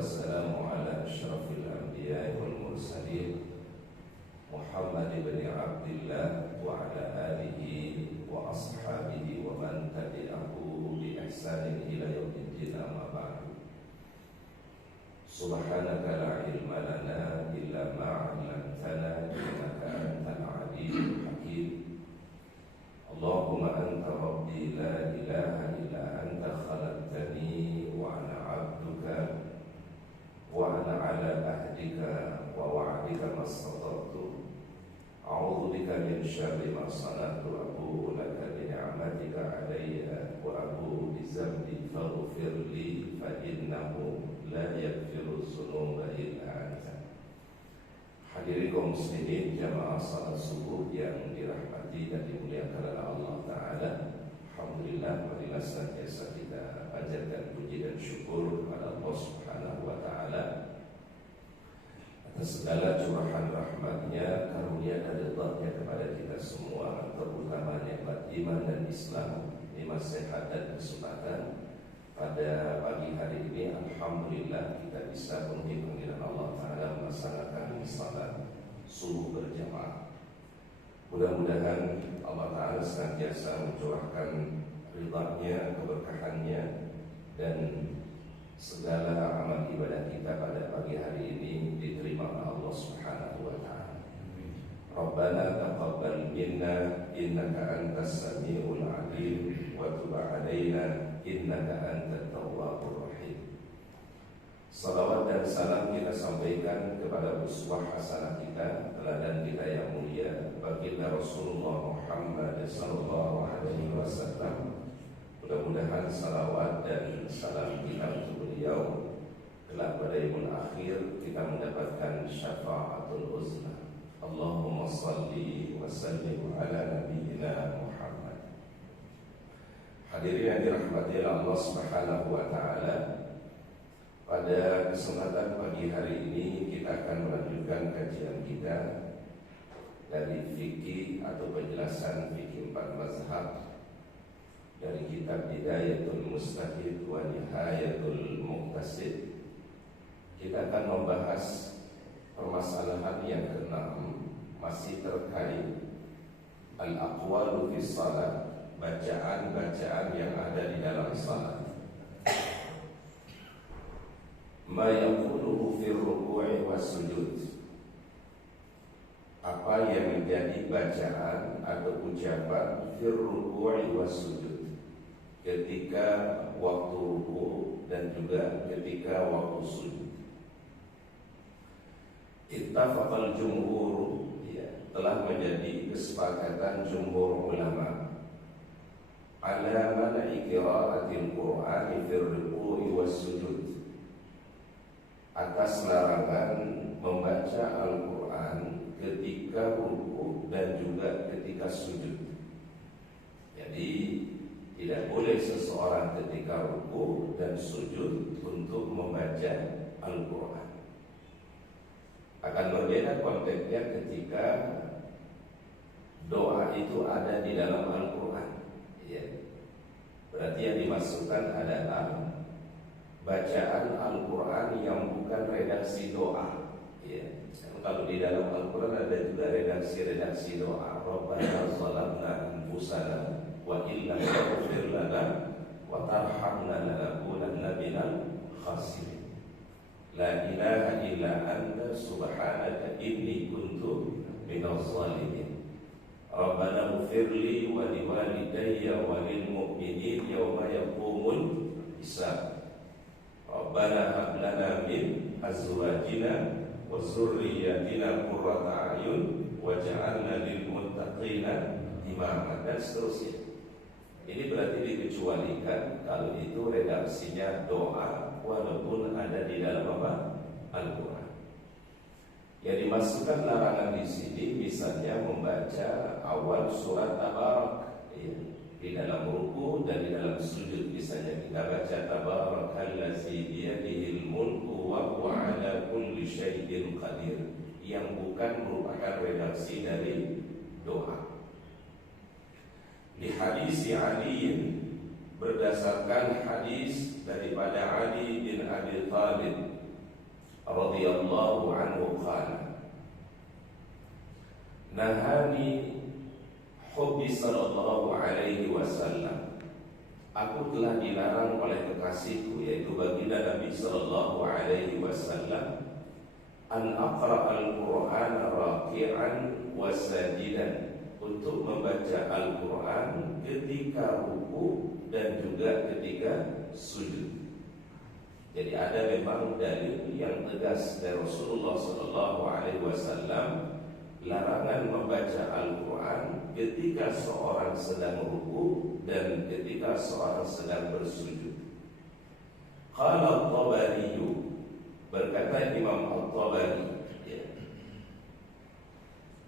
والسلام على أشرف الأنبياء والمرسلين محمد بن عبد الله وعلى آله وأصحابه ومن تبعه بإحسان إلى يوم الدين. أما بعد، سبحانك لا علم لنا إلا ما علمتنا إنك أنت العليم الحكيم. اللهم أنت ربي لا إله إلا أنت خلقتني وأنا عبدك وأنا على عهدك ووعدك ما استطعت. أعوذ بك من شر ما صنعت، أبوء لك بنعمتك علي وأبوء بذنبي فاغفر لي فإنه لا يغفر الذنوب إلا أنت. Hadirin kaum muslimin jamaah salat subuh yang dirahmati dan dimuliakan oleh Allah Ta'ala. Alhamdulillah, marilah senantiasa kita panjatkan puji dan syukur kepada Allah Subhanahu wa Ta'ala atas segala curahan rahmatnya, karunia dan ridha-Nya kepada kita semua, terutama nikmat iman dan Islam, nikmat sehat dan kesehatan. Pada pagi hari ini alhamdulillah kita bisa memenuhi panggilan Allah Ta'ala melaksanakan salat subuh berjamaah. Mudah-mudahan Allah Ta'ala senantiasa mencurahkan ridha-Nya, keberkahannya, dan segala amal ibadah kita pada pagi hari ini diterima oleh Allah Subhanahu wa Ta'ala. Rabbana taqabbal minna innaka antas samiul alim wa tub 'alaina innaka antat tawwabur rahim. Salawat dan salam kita sampaikan kepada uswah hasanah kita, teladan kita yang mulia, baginda Rasulullah Muhammad sallallahu alaihi wasallam. Mudah-mudahan salawat dan salam kita untuk beliau kelak pada yaumul akhir kita mendapatkan syafaatul uzma. Allahumma salli wa sallim ala nabiyyina Muhammad. Hadirin yang dirahmati Allah Subhanahu wa Ta'ala, pada kesempatan pagi hari ini kita akan melanjutkan kajian kita dari fikih atau penjelasan fikih 4 mazhab dari kitab Bidayatul Mustahid wa Nihayatul Muqtasid. Kita akan membahas permasalahan yang ke-6, masih terkait al-aqwalu fi shalah, bacaan-bacaan yang ada di dalam salat. Ma yaquluhu fi ruku'i was sujud, apa yang menjadi bacaan atau ucapan fi ruku'i was sujud, ketika waktu ruku dan juga ketika waktu sujud. Ittafaqal jumhur, telah menjadi kesepakatan jumhur ulama ala mana'i qira'atil Qur'ani fir ruku'i was sujud, atas larangan membaca Al-Qur'an ketika ruku dan juga ketika sujud. Jadi tidak boleh seseorang ketika ruku dan sujud untuk membaca Al-Qur'an. Akan berbeda konteksnya ketika doa itu ada di dalam Al-Qur'an. Berarti yang dimaksudkan adalah bacaan Al-Qur'an yang bukan redaksi doa. Kalau di dalam Al-Qur'an ada juga redaksi doa. Rabbana zalamna anfusana wa illam taghfir lana wa tarhamna lanakunanna minal khasirin. La ilaha illa anta subhanaka inni kuntu minaz zalimin. Rabbana ighfirli wa liwalidayya wa lil mu'minin yawma yaqumul hisab. Rabbana hab lana min azwajina wa dzurriyyatina qurrata a'yun waj'alna lil muttaqina imama, dan seterusnya. Ini berarti dikecualikan kalau itu redaksinya doa walaupun ada di dalam apa? Al-Qur'an. Yang dimaksudkan larangan di sini misalnya membaca awal surat Tabarak di dalam ruku dan di dalam sujud. Misalnya kita baca Tabarakalladzi biyadihil mulku wa huwa ala kulli syai'in qadir, yang bukan merupakan redaksi dari doa. Di hadis Ali, berdasarkan hadis daripada Ali bin Abi Thalib radhiyallahu anhu qala nahani hubbi sallallahu alaihi wasallam, aku telah dilarang oleh kekasihku yaitu baginda Nabi sallallahu alaihi wasallam an aqra al-Qur'an raki'an wa sajidan, untuk membaca Al-Qur'an ketika ruku dan juga ketika sujud. Jadi ada memang dalil yang tegas dari Rasulullah sallallahu alaihi wasallam larangan membaca Al-Qur'an ketika seorang sedang ruku dan ketika seorang sedang bersujud. Qala At-Tabari, berkata Imam At-Tabari, ya.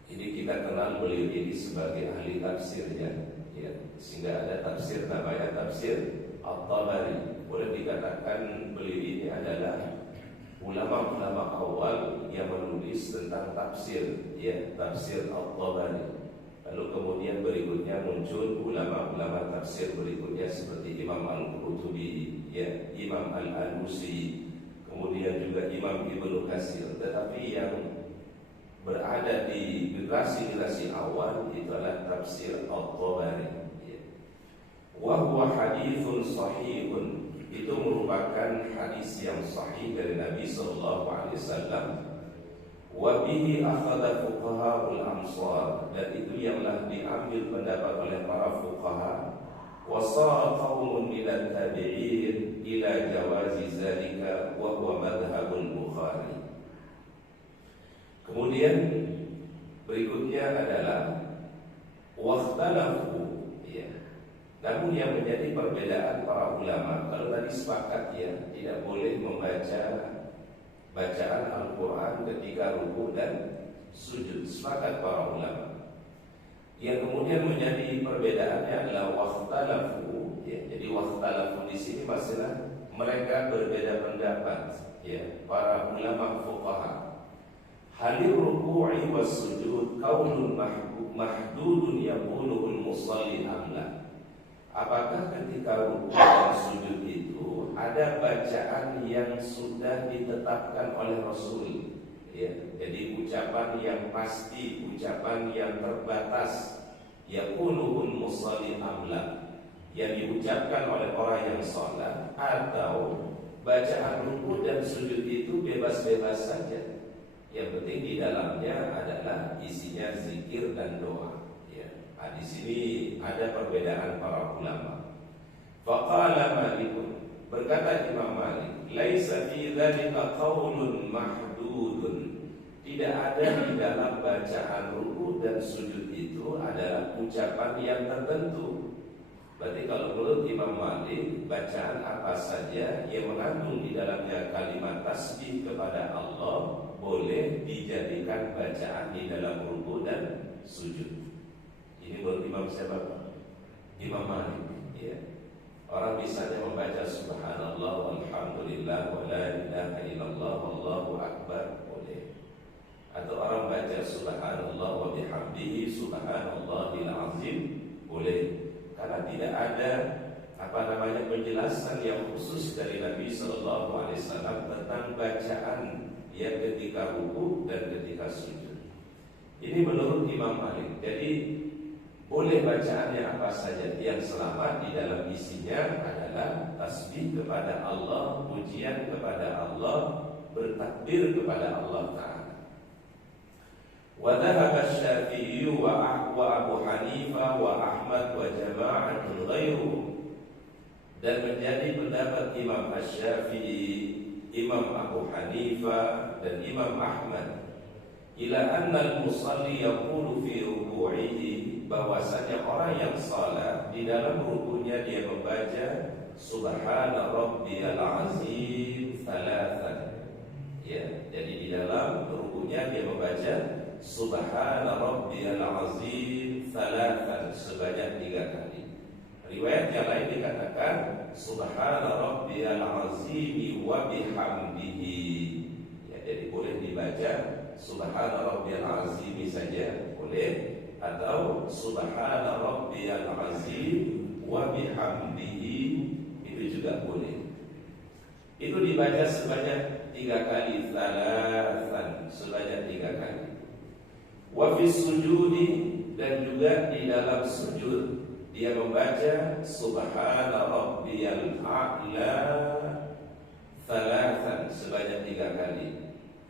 Ini kita kenal beliau ini sebagai ahli tafsir, ya. Sehingga ada tafsir namanya tafsir At-Tabari. Boleh dikatakan beliau ini adalah ulama-ulama awal yang menulis tentang tafsir, ya, tafsir At-Tabari. Lalu kemudian berikutnya muncul ulama-ulama tafsir berikutnya seperti Imam Al-Qurtubi, ya, Imam Al-Alusi, kemudian juga Imam Ibnu Katsir. Tetapi yang berada di generasi awal itu adalah tafsir At-Tabari, ya. Wa huwa haditsun sahihun, itu merupakan hadis yang sahih dari Nabi sallallahu alaihi wasallam. Wa bihi akhadha fuqaha'ul amsar, dan itu yang diambil pendapat oleh para fuqaha. Wa sara qaumun minat tabi'in ila jawazi zalika wa huwa madhhabul Bukhari. Kemudian berikutnya adalah wakhtalafu, ya. Namun yang menjadi perbedaan para ulama, kalau tadi sepakat, ya, tidak boleh membaca bacaan Al-Quran ketika ruku dan sujud, sepakat para ulama. Yang kemudian menjadi perbedaannya adalah wakhtalafu, ya. Jadi wakhtalafu di sini masalah mereka berbeda pendapat, ya, para ulama fuqaha. Halil ruku'i was sujud qaulun mahdudun yaquluhu al-musalli amla. Apakah ketika ruku dan sujud itu ada bacaan yang sudah ditetapkan oleh Rasul, ya? Jadi ucapan yang pasti, ucapan yang terbatas, yaquluhul musalli amla, yang diucapkan oleh orang yang sholat, atau bacaan ruku dan sujud itu bebas-bebas saja. Yang penting di dalamnya adalah isinya zikir dan doa, ya. Nah, di sini ada perbedaan para ulama. Faqala Malikun, berkata Imam Malik, laisa fi dzalika qaulun mahdudun, tidak ada di dalam bacaan ruku dan sujud itu adalah ucapan yang tertentu. Berarti kalau menurut Imam Malik, bacaan apa saja yang mengandung di dalamnya kalimat tasbih kepada Allah boleh dijadikan bacaan di dalam ruku dan sujud. Ini menurut Imam siapa? Imam Malik, ya. Orang misalnya membaca subhanallah walhamdulillah wa la ilaha illallah wallahu akbar, boleh. Atau orang baca subhanallah wa bihamdihi subhanallahil azim, boleh. Karena tidak ada penjelasan yang khusus dari Nabi sallallahu alaihi wasallam tentang bacaan yang ketika ruku dan ketika sujud. Ini menurut Imam Malik. Jadi boleh bacaannya apa saja yang selama di dalam isinya adalah tasbih kepada Allah, pujian kepada Allah, bertakbir kepada Allah Ta'ala. Wa dhahaba Syafi'i wa Abu Hanifah wa Ahmad wa jama'atun ghairuhum, dan menjadi pendapat Imam Asy-Syafi'i, Imam Abu Hanifah dan Imam Ahmad, ila anna al-musalli yaqulu fi ruku'ihi, bahwasanya orang yang salat di dalam rukunya dia membaca subhana rabbiyal azim thalathan, ya. Jadi di dalam rukunya dia membaca subhana rabbiyal azim thalathan sebanyak 3 kali. Riwayat yang lain dikatakan subhana rabbiyal azim wa bihamdihi, ya. Jadi boleh dibaca subhana rabbiyal azim saja boleh, atau subhana rabbiyal azim wa bihamdihi, itu juga boleh. itu dibaca sebanyak 3 kali, thalathan, sebanyak 3 kali. Wa fi sujudi, dan juga di dalam sujud dia membaca subhana rabbiyal a'la thalathan, sebanyak 3 kali.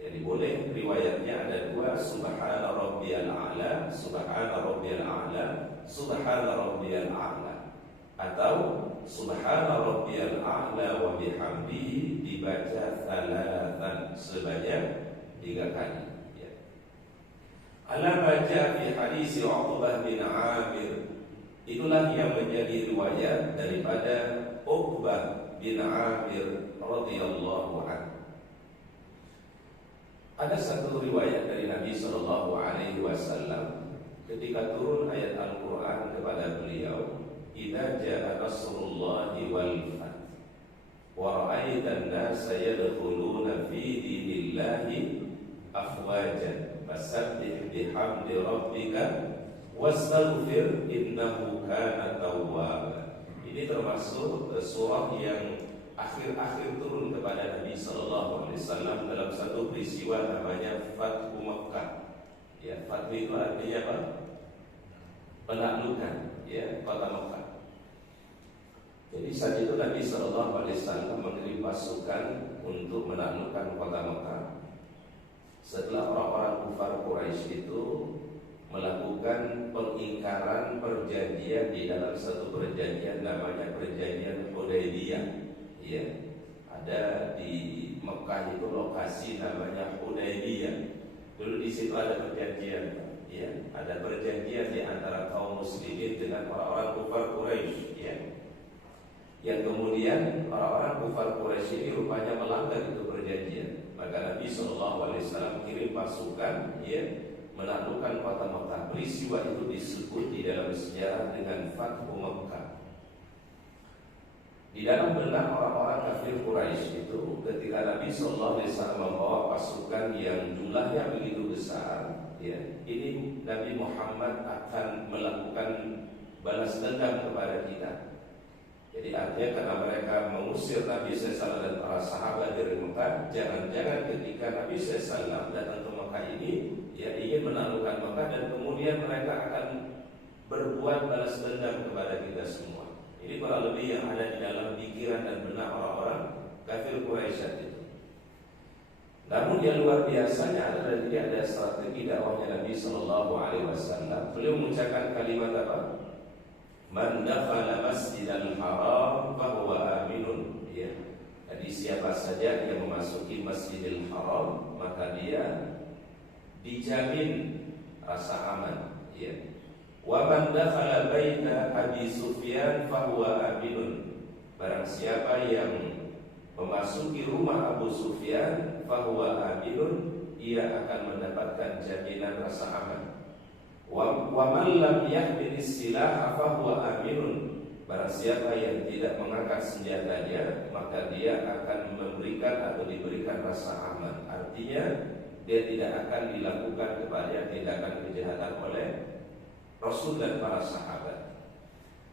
Jadi boleh riwayatnya ada 2, subhana rabbiyal a'la, subhana rabbiyal a'la, subhana rabbiyal a'la, atau subhana rabbiyal a'la wa bihamdihi dibaca thalathan, sebanyak 3 kali. Ya. Ala baca fi hadis Uqbah bin Amir, itulah yang menjadi riwayat daripada Uqbah bin Amir radhiyallahu anhu. Ada satu riwayat dari Nabi sallallahu alaihi wasallam ketika turun ayat Al-Qur'an kepada beliau, "Idza jaa nasrullahi wal fath wa ra'aitan nasa yadkhuluna fi dinillahi afwajan fasabbih bihamdi rabbika wastaghfir innahu kana tawwaba." Ini termasuk surah yang akhir-akhir turun kepada Nabi sallallahu alaihi wasallam dalam satu peristiwa namanya Fathu Makkah. Ya, Fathu itu artinya apa? Penaklukan, ya, kota Makkah. Jadi saat itu Nabi sallallahu alaihi wasallam mengirim pasukan untuk menaklukkan kota Makkah. Setelah orang-orang kufar Quraisy itu melakukan pengingkaran perjanjian di dalam satu perjanjian namanya perjanjian Hudaybiyah. Ya, ada di Mekah itu lokasi namanya Hudaybiyah. Dulu di situ ada perjanjian, ya, ada perjanjian di antara kaum muslimin dengan orang-orang kufar Quraisy, ya. Yang kemudian orang-orang kufar Quraisy ini rupanya melanggar itu perjanjian. Maka Nabi SAW kirim pasukan, ya, menaklukkan kota Mekah. Peristiwa itu disebut di dalam sejarah dengan Fathu Makkah. Di dalam benak orang-orang kafir Quraisy itu, ketika Nabi SAW membawa pasukan yang jumlahnya begitu besar, ya, ini Nabi Muhammad akan melakukan balas dendam kepada kita. Jadi artinya karena mereka mengusir Nabi SAW dan para sahabat dari Mekah, jangan-jangan ketika Nabi SAW datang ke Mekah ini, ya, ingin menaklukkan Mekah dan kemudian mereka akan berbuat balas dendam kepada kita semua. Ini kurang lebih yang ada di dalam pikiran dan benak orang-orang kafir Quraisy itu. Namun yang luar biasanya adalah dia ada strategi dakwahnya Nabi sallallahu alaihi wasallam. Beliau mengucapkan kalimat apa? Man dakhala masjidal haram fahuwa aminun. Ya. Jadi siapa saja yang memasuki Masjidil Haram maka dia dijamin rasa aman, ya. Wa man dakhala baita Abi Sufyan fahuwa aminun. Barang siapa yang memasuki rumah Abu Sufyan fahuwa aminun, ia akan mendapatkan jaminan rasa aman. Wa man lam yahmil silaha fahuwa aminun. Barang siapa yang tidak mengangkat senjatanya maka dia akan memberikan atau diberikan rasa aman. Artinya dia tidak akan dilakukan kepada tindakan kejahatan oleh Rasul dan para sahabat.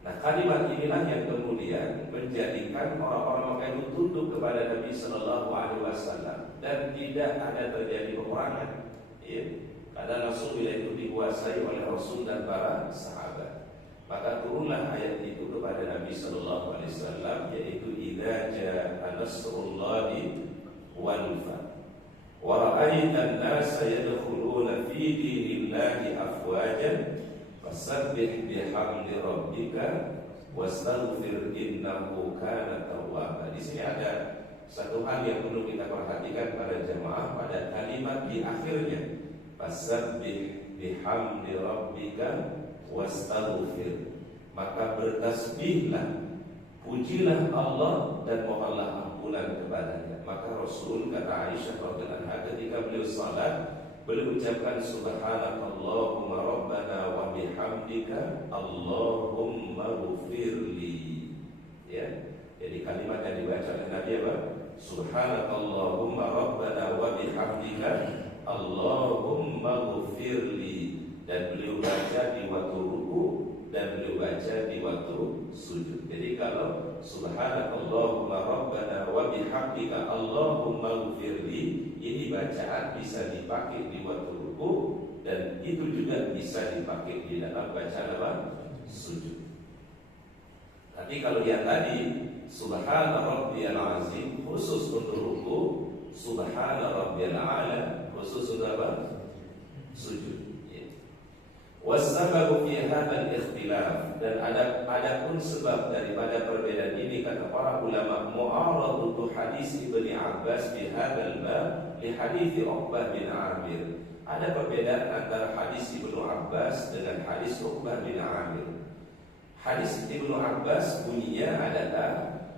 Nah, kalimat inilah yang kemudian menjadikan orang-orang Mekah itu tunduk kepada Nabi Sallallahu Alaihi Wasallam dan tidak ada terjadi peperangan. Ya, karena Rasul bila itu dikuasai oleh Rasul dan para sahabat. Maka turunlah ayat itu kepada Nabi Sallallahu Alaihi Wasallam, yaitu idza jaa nasrullahi wal fath wa ra'aitan nasa yadkhuluna fi dinillahi afwajan fasabbih bihamdi rabbika wastaghfir innahu kana tawwaba. Di sini ada satu hal yang perlu kita perhatikan pada jemaah pada kalimat di akhirnya, fasabbih bihamdi rabbika wastaghfir. Maka bertasbihlah, pujilah Allah dan mohonlah ampunan kepadanya. Maka Rasul, kata Aisyah radhiyallahu anha, ketika beliau salat, beliau ucapkan subhanakallahumma rabbana wa bihamdika Allahumma ghfirli. Ya. Jadi kalimat yang dibaca oleh Nabi apa? Subhanakallahumma rabbana wa bihamdika Allahumma ghfirli. Dan beliau baca di waktu ruku, dan beliau baca di waktu sujud. Jadi kalau subhanakallahumma rabbana wa bihamdika allahumma ighfirli, ini bacaan bisa dipakai di waktu ruku dan itu juga bisa dipakai di dalam bacaan apa? Sujud. Tapi kalau yang tadi subhana rabbiyal azim khusus untuk ruku, subhana rabbiyal a'la khusus untuk apa? Sujud. Wasababu fi hadzal ikhtilaf, dan ada pun sebab daripada perbedaan ini kata para ulama, mu'aradatu hadis Ibnu Abbas fi hadzal bab li hadis Uqbah bin Amir. Ada perbedaan antara hadis Ibnu Abbas dengan hadis Uqbah bin Amir. Hadis Ibnu Abbas bunyinya adalah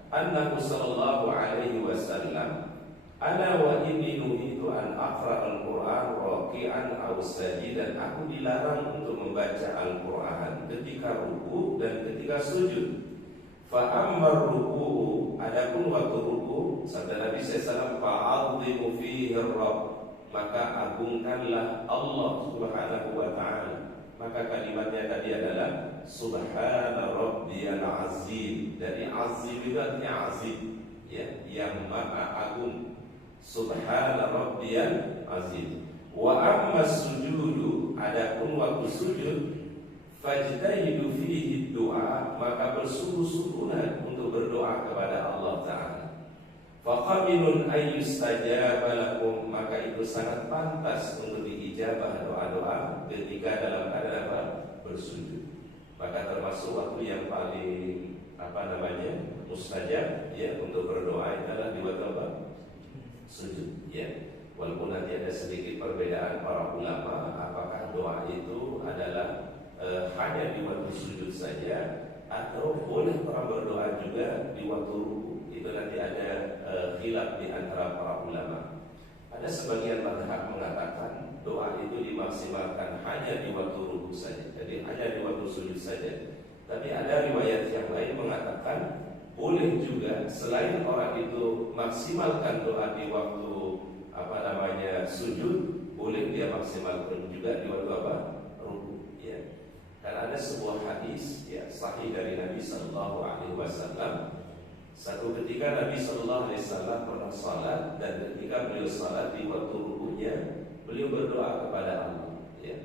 annahu sallallahu alaihi wasallam ana wa inni nuhitu an aqra al-Qur'an raqi'an aw sajidan. Aku dilarang untuk membaca Al-Qur'an ketika ruku dan ketika sujud. Fa amma ruku, adapun waktu ruku, sabda Nabi sallallahu alaihi wasallam, fa'adhimu fihi rabb, maka agungkanlah Allah Subhanahu wa taala. Maka kalimatnya tadi adalah subhana rabbiyal azim. Dari azim itu artinya azim, ya, yang maha agung. Subhana rabbiyal azim. Wa amma sujudu, adapun waktu sujud, fajtahidu fihi du'a, maka bersungguh-sungguhlah untuk berdoa kepada Allah Ta'ala. Faqabilun ayyustajaba lakum, maka itu sangat pantas untuk diijabah doa-doa ketika dalam keadaan apa? Bersujud. Maka termasuk waktu yang paling mustajab, ya, untuk berdoa adalah di waktu apa? Sujud, ya. Walaupun nanti ada sedikit perbedaan para ulama, apakah doa itu adalah hanya di waktu sujud saja atau boleh orang berdoa juga di waktu ruku. Itu nanti ada khilaf di antara para ulama. Ada sebagian mazhab mengatakan doa itu dimaksimalkan hanya di waktu ruku saja, jadi hanya di waktu sujud saja. Tapi ada riwayat yang lain mengatakan boleh juga selain orang itu maksimalkan doa di waktu sujud, boleh dia maksimalkan juga di waktu apa? Ruku, ya. Dan ada sebuah hadis, ya, sahih dari Nabi sallallahu alaihi wasallam. Satu ketika Nabi sallallahu alaihi wasallam pernah salat, dan ketika beliau salat di waktu rukunya, beliau berdoa kepada Allah, ya.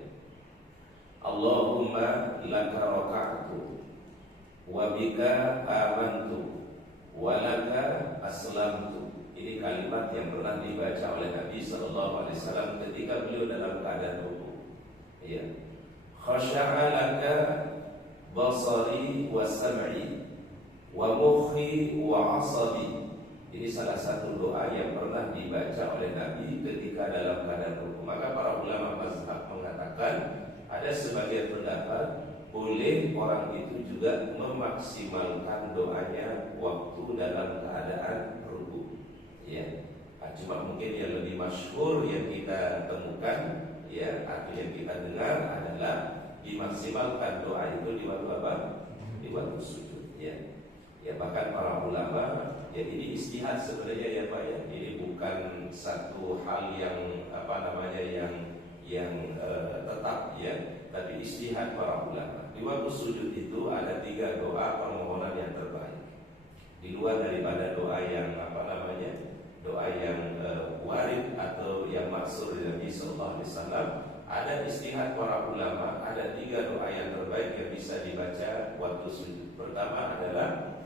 Allahumma laka raka'tu wa bika amantu wa laka aslamtu. Ini kalimat yang pernah dibaca oleh Nabi sallallahu alaihi wasallam ketika beliau dalam keadaan ruku. Ya. Khasha'a laka basari wa sam'i wa mukhi wa asabi. Ini salah satu doa yang pernah dibaca oleh Nabi ketika dalam keadaan ruku. Maka para ulama mazhab mengatakan ada sebagian pendapat boleh orang itu juga memaksimalkan doanya waktu dalam keadaan ruku. Ya, cuma mungkin yang lebih masyhur yang kita temukan, ya, atau yang kita dengar adalah dimaksimalkan doa itu di waktu apa? Di waktu sujud, ya. Ya, bahkan para ulama, ya, ini istihad sebenarnya, ya Pak, ya. Ini bukan satu hal yang yang tetap, ya, tapi istihad para ulama. Di waktu sujud itu ada 3 doa permohonan yang terbaik. Di luar daripada doa yang doa yang warid atau yang maksud dari Nabi sallallahu alaihi wasallam, ada istihad para ulama, ada 3 doa yang terbaik yang bisa dibaca waktu sujud. Pertama adalah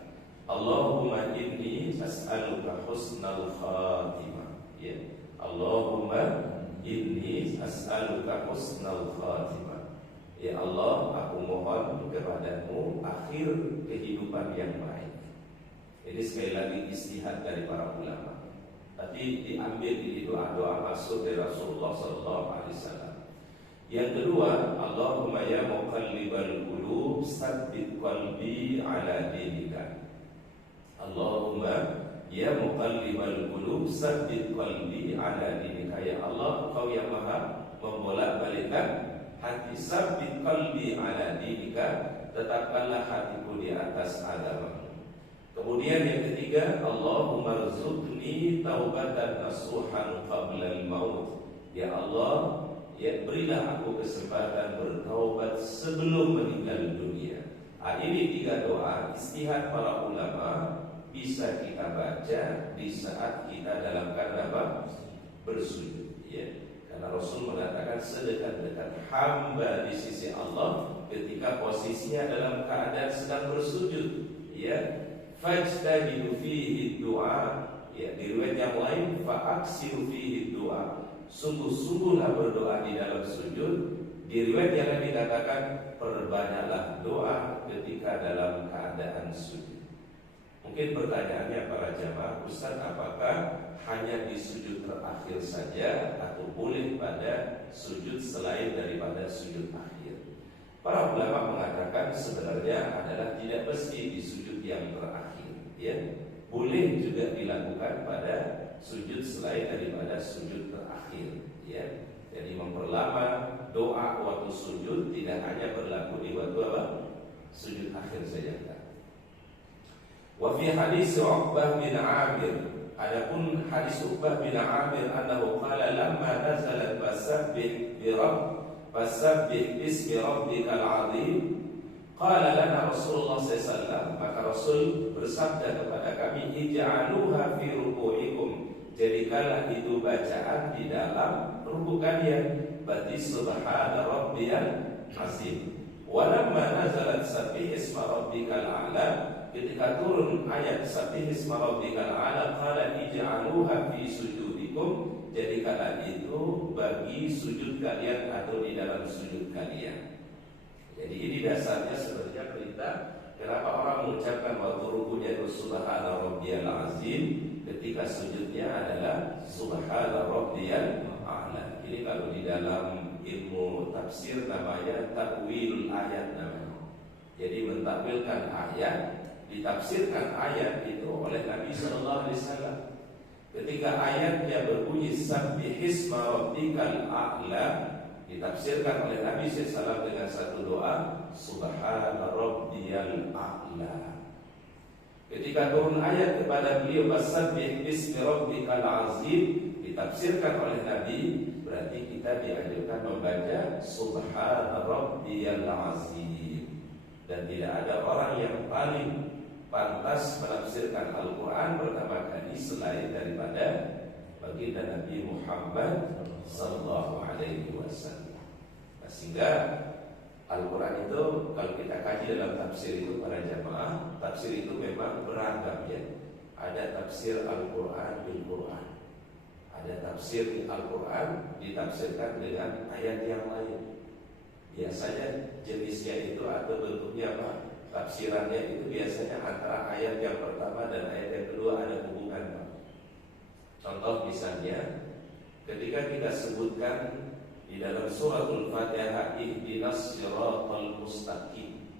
Allahumma inni as'aluka husnal khatimah, ya. Allahumma inni as'aluka husnal khatimah. Ya Allah, aku mohon kepadamu akhir kehidupan yang baik. Ini sekali lagi istihad dari para ulama, tapi diambil di doa-doa masuk dari Rasulullah SAW. Yang kedua, Allahumma ya muqallibal qulub tsabbit qalbi ala dinika. Allahumma ya muqallibal qulub tsabbit qalbi ala dinika. Ya Allah, Engkau yang maha membolak-balikkan hati, tsabbit qalbi ala dinika, tetapkanlah hatiku di atas agama. Kemudian yang ketiga, Allahumma rzuqni taubatan nasuhan qabla al-maut. Ya Allah, ya berilah aku kesempatan bertaubat sebelum meninggal dunia. Ini 3 doa istihad para ulama bisa kita baca di saat kita dalam keadaan bersujud, ya. Karena Rasul mengatakan sedekat-dekat hamba di sisi Allah ketika posisinya dalam keadaan sedang bersujud, ya. Fajtahidu fihi du'a, ya. Di riwayat yang lain fa'aksiru fihi du'a, sungguh-sungguhlah berdoa di dalam sujud. Di riwayat yang lain dikatakan perbanyaklah doa ketika dalam keadaan sujud. Mungkin pertanyaannya para jamaah, Ustaz, apakah hanya di sujud terakhir saja atau boleh pada sujud selain daripada sujud akhir? Para ulama mengatakan sebenarnya adalah tidak mesti di sujud yang terakhir, ya. Boleh juga dilakukan pada sujud selain daripada sujud terakhir, ya. Jadi memperlama doa waktu sujud tidak hanya berlaku di waktu apa? Sujud akhir saja. Wa fi hadis Uqbah bin Amir, adapun hadis Uqbah bin Amir annahu qala lamma nazalat fasabbih bismi rabbikal azim, qala lana Rasulullah sallallahu alaihi wasallam, maka Rasul bersabda kepada kami, ij'aluha fi ruku'ikum, jadikanlah itu bacaan di dalam ruku kalian, berarti subhana rabbiyal azim. Walamma nazalat sabbih isma rabbikal a'la, ketika turun ayat sabbih isma rabbikal a'la, qala ij'aluha fi sujudikum, jadikanlah itu bagi sujud kalian atau di dalam sujud kalian. Jadi ini dasarnya sebenarnya perintah. Kenapa orang mengucapkan waktu rukunya itu subhana rabbiyal azim, ketika sujudnya adalah subhana rabbiyal a'la. Ini kalau di dalam ilmu tafsir namanya takwil ayat namanya. Jadi mentakwilkan ayat, ditafsirkan ayat itu oleh Nabi sallallahu alaihi wasallam. Ketika ayatnya berbunyi sabbihisma rabbikal a'la, ditafsirkan oleh Nabi sallallahu alaihi wasallam dengan satu doa subhana rabbiyal a'la. Ketika turun ayat kepada beliau wasabbih bismi rabbikal azim, ditafsirkan oleh Nabi, berarti kita dianjurkan membaca subhana rabbiyal azim. Dan tidak ada orang yang paling pantas menafsirkan Al-Quran pertama kali selain daripada baginda Nabi Muhammad sallallahu alaihi wasallam. Sehingga Al-Quran itu kalau kita kaji dalam tafsir itu para jamaah, tafsir itu memang beragam, ya. Ada tafsir Al-Quran bil Quran, ada tafsir di Al-Quran ditafsirkan dengan ayat yang lain. Biasanya jenisnya itu atau bentuknya apa? Tafsirannya itu biasanya antara ayat yang pertama dan ayat yang kedua ada hubungan, Pak. Contoh misalnya ketika kita sebutkan di dalam suratul Fatihah, ihdinas siratal mustaqim,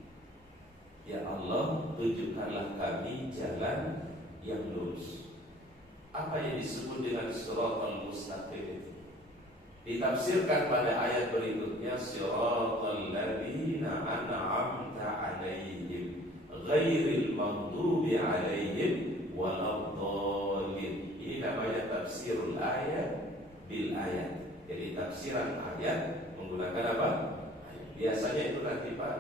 ya Allah tunjukkanlah kami jalan yang lurus. Apa yang disebut dengan siratal mustaqim itu? Ditafsirkan pada ayat berikutnya, siratal ladzina an'amta 'alaihim ghairil maghdubi 'alaihim waladdallin. Ini namanya tafsirul ayat bil ayat. Jadi tafsiran ayat menggunakan apa? Biasanya itu nanti Pak,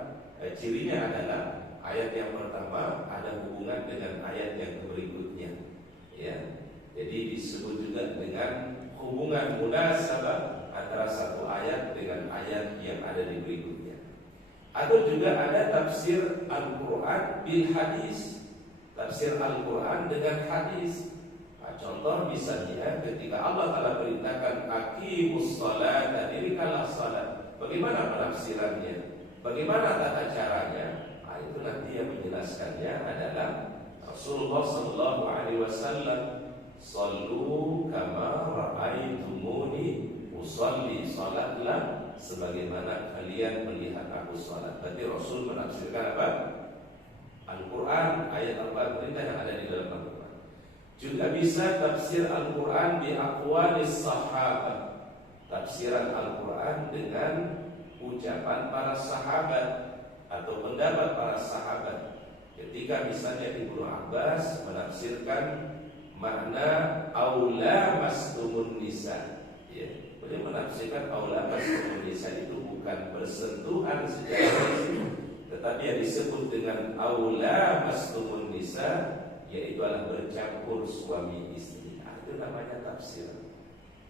cirinya adalah ayat yang pertama ada hubungan dengan ayat yang berikutnya, ya. Jadi disebut juga dengan hubungan munasabah antara satu ayat dengan ayat yang ada di berikutnya. Atau juga ada tafsir Al-Quran bil hadis, tafsir Al-Quran dengan hadis. Nah, contoh misalnya ketika Allah Ta'ala perintahkan aqimus salata, dirikanlah salat, bagaimana penafsirannya, bagaimana tata caranya? Nah, itu nanti yang menjelaskannya adalah Rasulullah Sallallahu Alaihi Wasallam. Sallu kama ra'aitumuni usalli, salatlah sebagaimana kalian melihat aku salat. Berarti Rasul menafsirkan apa? Al-Quran, ayat Al-Quran perintah yang ada di dalam Al-Quran. Juga bisa tafsir Al-Quran bi aqwalis sahabat, tafsiran Al-Quran dengan ucapan para sahabat atau pendapat para sahabat. Ketika misalnya Ibnu Abbas menafsirkan makna aula mastumun nisa, ya, beliau menafsirkan aula mastumun nisa itu bukan bersentuhan secara fisik, tetapi yang disebut dengan aula mastumun nisa yaitu adalah bercampur suami istri. Itu namanya tafsir.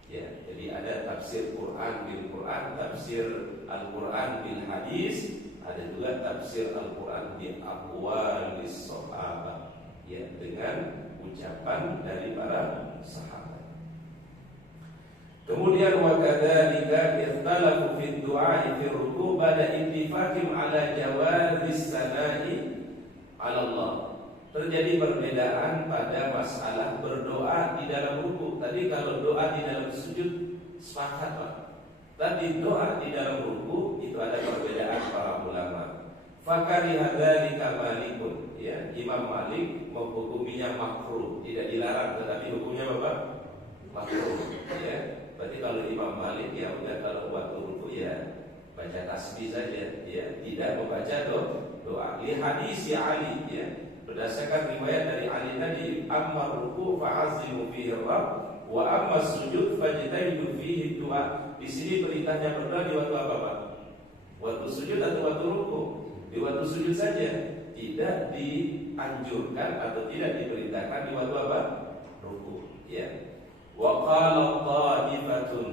Ya, jadi ada tafsir Quran bil Quran, tafsir Al-Quran bil hadis, ada juga tafsir Al-Quran bi aqwalis sahabat, ya, dengan ucapan dari para sahabat. Kemudian wa kadzalika ikhtalafu fi du'a fi ruku' ba'da ittifaqim ala jawazis sana'i 'ala Allah. Terjadi perbedaan pada masalah berdoa di dalam ruku'. Tadi kalau doa di dalam sujud sepakat, Pak. Tapi doa di dalam ruku' itu ada perbedaan para ulama. Fakariha dzalika Malikun, ya, Imam Malik menghukuminya makruh, tidak dilarang tetapi hukumnya apa? Makruh, ya. Berarti kalau Imam Malik ya udah kalau waktu ruku' ya baca tasbih saja, ya, tidak membaca doa. Li hadis ya Ali, ya. Berdasarkan riwayat dari Ali tadi, amma ruku' fa'azimu fihi Rabb wa amma sujud fajtahidu fihi du'a. Di sini perintahnya berdoa di waktu apa, Pak? Waktu sujud atau waktu ruku'? Di waktu sujud saja, tidak dianjurkan atau tidak diperintahkan di waktu apa? Ruku', ya. Wa qala ta'ifatun,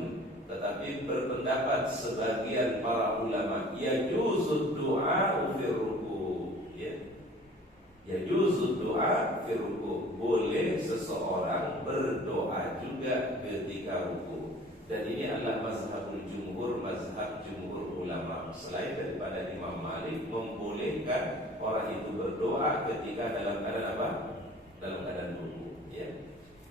tetapi berpendapat sebagian para ulama, yajuzud du'a fi ruku', ya. Yajuzud du'a fi ruku', boleh seseorang berdoa juga ketika ruku'. Dan ini adalah mazhabul jumhur, mazhab jumhur ulama. Selain daripada Imam Malik membolehkan orang itu berdoa ketika dalam keadaan apa? Dalam keadaan ruku', ya.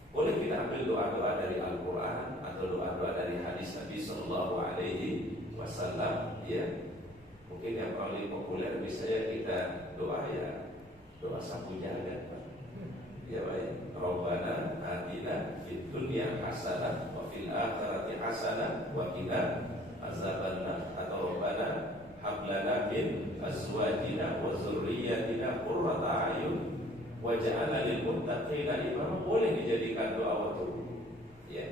Boleh kita ambil doa-doa dari Al-Quran atau doa-doa dari hadis Nabi Sallallahu Alaihi Wasallam, ya. Mungkin yang paling populer misalnya kita doa ya doa sapu jagat, ya baik. Rabbana atina fid dunya hasanah wa fil akhirati hasanah wa qina azabannar, atau Rabbana hab lana min azwajina wa dzurriyyatina qurrata a'yun waj'alna lil muttaqina imama. Boleh dijadikan doa waktu, ya.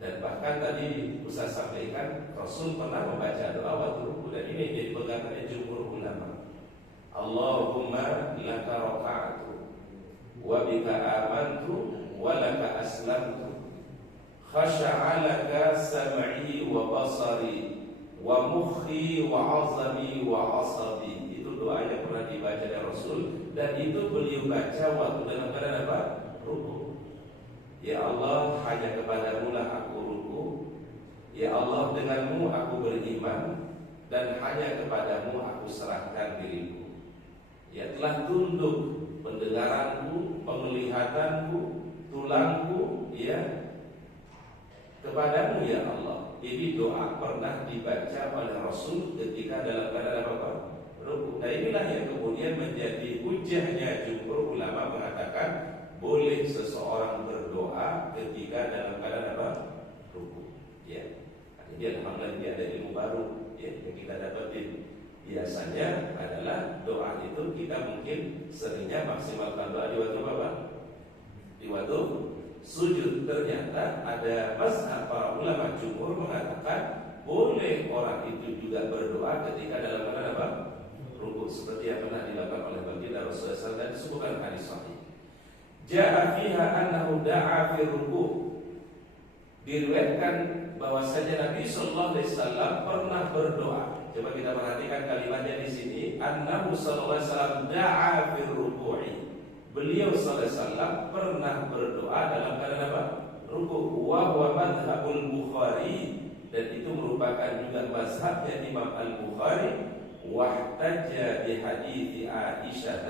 Dan bahkan tadi Ustaz sampaikan Rasul pernah membaca doa waktu ruku, dan ini jadi pegangannya jumhur ulama. Allahumma laka raka'tu wa bika amantu wa laka aslamtu khasha'a laka sam'i wa basari wa mukhi wa 'azami wa 'asabi. Itu doa yang pernah dibaca oleh Rasul, dan itu beliau baca waktu dalam keadaan apa? Ruku'. Ya Allah, hanya kepadamu lah aku ruku'. Ya Allah, denganmu aku beriman, dan hanya kepadamu aku serahkan diriku. Ya, telah tunduk pendengaranku, penglihatanku, tulangku, ya, kepadamu ya Allah. Ini doa pernah dibaca oleh Rasul ketika dalam keadaan apa? Ruku'. Nah, inilah yang kemudian menjadi hujahnya jumhur ulama mengatakan boleh seseorang berdoa ketika dalam keadaan apa? Ruku', ya. Ini alhamdulillah ini ada ilmu baru, ya, yang kita dapatin. Biasanya adalah doa itu kita mungkin seringnya maksimalkan doa di waktu apa? Di waktu sujud. Ternyata ada mazhab para ulama jumhur mengatakan boleh orang itu juga berdoa ketika dalam keadaan apa? Ruku', seperti yang pernah dilakukan oleh baginda Rasulullah SAW dan disebutkan hadis sahih. Ja'a fiha annahu da'a fi ruku'. Diriwayatkan bahwasanya Nabi sallallahu alaihi wasallam pernah berdoa. Coba kita perhatikan kalimatnya di sini. Annahu sallallahu alaihi wasallam da'a fi ruku'i. Beliau sallallahu alaihi wasallam pernah berdoa dalam keadaan apa? Ruku'. Wa huwa madhhabul Bukhari, dan itu merupakan juga mazhabnya Imam Al-Bukhari. Wahtajja bi hadithi Aisyah,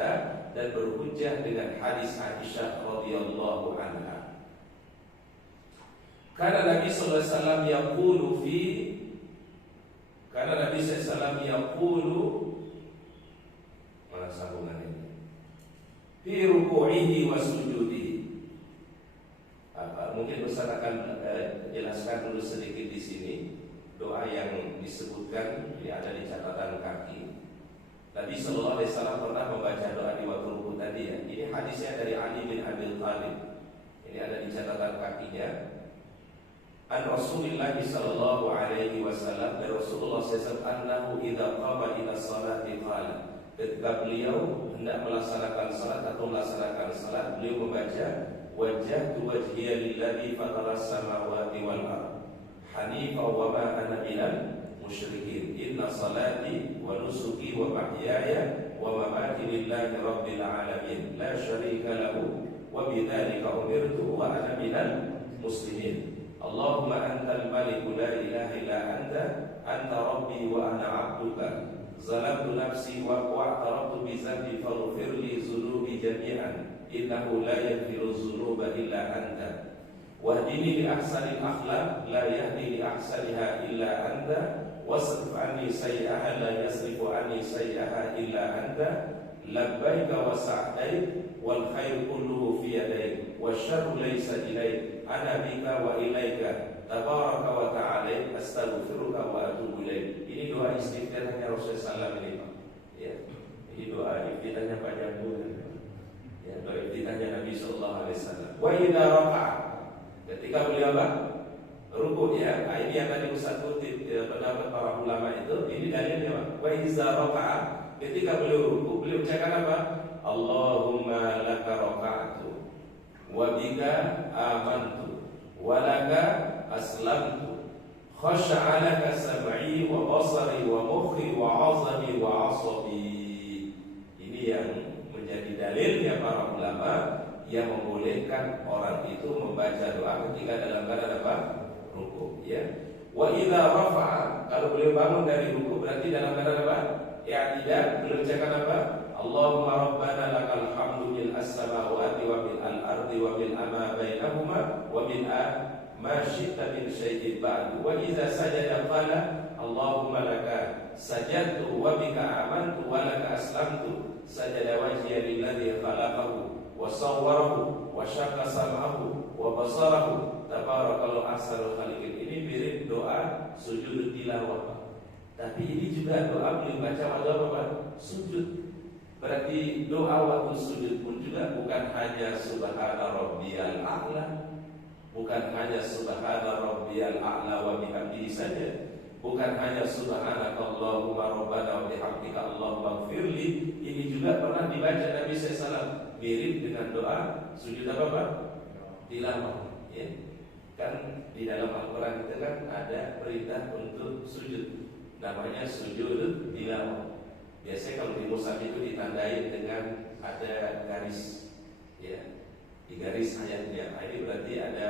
dan berhujjah dengan hadis Aisyah radhiyallahu anha. Karena Nabi sallallahu alaihi wasallam yaqulu fi, karena Nabi sallallahu alaihi wasallam yaqulu, mana sambungan ini? Fi ruku'ihi wa sujudihi. Mungkin Ustaz akan jelaskan dulu sedikit di sini. Doa yang disebutkan ini ada di catatan kaki. Nabi sallallahu alaihi wasallam pernah membaca doa di waktu ruku tadi, ya. Ini hadisnya dari Ali bin Abi Thalib. Ini ada di catatan kakinya. An Rasulillah sallallahu alaihi wasallam, dari Rasulullah SAW, annahu idza qama ila salati qala, ketika beliau hendak melaksanakan salat atau melaksanakan salat, beliau membaca wajjahtu wajhiya lilladzi fatara samawati wal ardh hanifa wa ma ana minal musyrikin, inna salati wa nusuki wa mahyaya wa mamati lillahi rabbil alamin la syarika lahu wa bidzalika umirtu wa ana minal muslimin. Allahumma antal malik la ilaha illa anta rabbi wa ana 'abduka zalamtu nafsi wa a'taraftu bi dhanbi faghfir li dhunubi jami'an innahu la yaghfiru dhunuba illa anta wahdini li ahsanil akhlaq la yahdi li ahsaniha illa anta wasrif anni sayyi'aha la yasrifu anni sayyi'aha illa anta labbaika wa sa'daik wal khairu kulluhu fi yadayk wasyarru laysa ilayk ana bika wa ilaika tabaraka wa ta'ala astaghfiruka wa atubu ilaik. Ini doa istiftahnya Rasulullah SAW ini, Pak. Ya. Ini doa istiftahnya Pak Jambul. Ya, doa istiftahnya Nabi sallallahu alaihi wasallam. Wa idza raka'a, ketika beliau apa? Rukuk, ya. Nah, ini yang tadi Ustaz kutip pendapat para ulama itu, ini dalilnya Pak. Wa idza raka'a, ketika beliau rukuk, beliau ucapkan apa? Allahumma laka raka'tu wa bika amantu wa laka aslamtu khasha'a laka sam'i wa basari wa mukhi wa 'azami wa 'asabi. Ini yang menjadi dalilnya para ulama yang membolehkan orang itu membaca doa ketika dalam keadaan apa? Rukuk, ya. Wa idza rafa'a, kalau beliau bangun dari rukuk berarti dalam keadaan apa? I'tidal, beliau ucapkan apa? Allahumma rabbana lakal hamdu mil as-samawati wa mil al-ardi wa mil ma bainahuma wa mil ma syi'ta min syai'in ba'du. Wa idza sajada qala Allahumma laka sajadtu wa bika amantu wa laka aslamtu sajada wajhiya lilladzi khalaqahu wa sawwarahu wa syaqqa sam'ahu wa basarahu tabarakallahu ahsanul khaliqin. Ini mirip doa sujud tilawah. Tapi ini juga doa beliau baca waktu apa? Sujud. Berarti doa waktu sujud pun juga bukan hanya subhana rabbiyal a'la, bukan hanya subhana rabbiyal a'la wa bihamdihi saja, bukan hanya subhanakallahumma rabbana wa bihamdika allahumma ighfirli. Ini juga pernah dibaca Nabi SAW, mirip dengan doa sujud apa Pak? Tilawah, ya. Kan di dalam Al-Quran itu kan ada perintah untuk sujud, namanya sujud tilawah. Biasanya kalau di mushaf itu ditandai dengan ada garis, ya, di garis ayatnya. Ini berarti ada